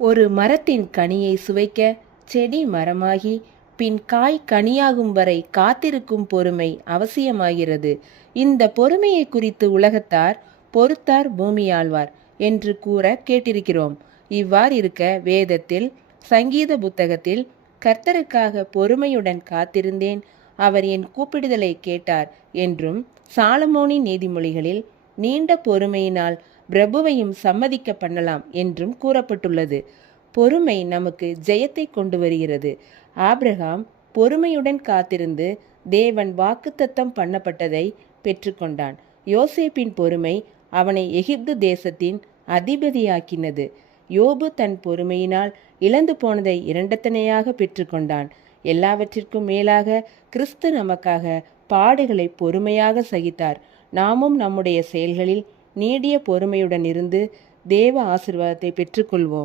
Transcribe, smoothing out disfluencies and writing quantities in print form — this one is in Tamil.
ஒரு மரத்தின் கனியை சுவைக்க செடி மரமாகி பின் காய் கனியாகும் வரை காத்திருக்கும் பொறுமை அவசியமாகிறது. இந்த பொறுமையை குறித்து உலகத்தார் பொறுத்தார் பூமியாழ்வார் என்று கூற கேட்டிருக்கிறோம். இவ்வாறிருக்க வேதத்தில் சங்கீத புத்தகத்தில் கர்த்தருக்காக பொறுமையுடன் காத்திருந்தேன், அவர் என் கூப்பிடுதலை கேட்டார் என்றும், சாலமோனின் நீதிமொழிகளில் நீண்ட பொறுமையினால் பிரபுவையும் சம்மதிக்க பண்ணலாம் என்றும் கூறப்பட்டுள்ளது. பொறுமை நமக்கு ஜெயத்தை கொண்டு வருகிறது. ஆபிரகாம் பொறுமையுடன் காத்திருந்து தேவன் வாக்குத்தத்தம் பண்ணப்பட்டதை பெற்றுக்கொண்டான். யோசேப்பின் பொறுமை அவனை எகிப்து தேசத்தின் அதிபதியாக்கினது. யோபு தன் பொறுமையினால் இழந்து போனதை இரண்டத்தனையாக பெற்றுக்கொண்டான். எல்லாவற்றிற்கும் மேலாக கிறிஸ்து நமக்காக பாடுகளை பொறுமையாக சகித்தார். நாமும் நம்முடைய செயல்களில் நீடிய பொறுமையுடன் இருந்து தேவ ஆசீர்வாதத்தை பெற்றுக்கொள்வோம்.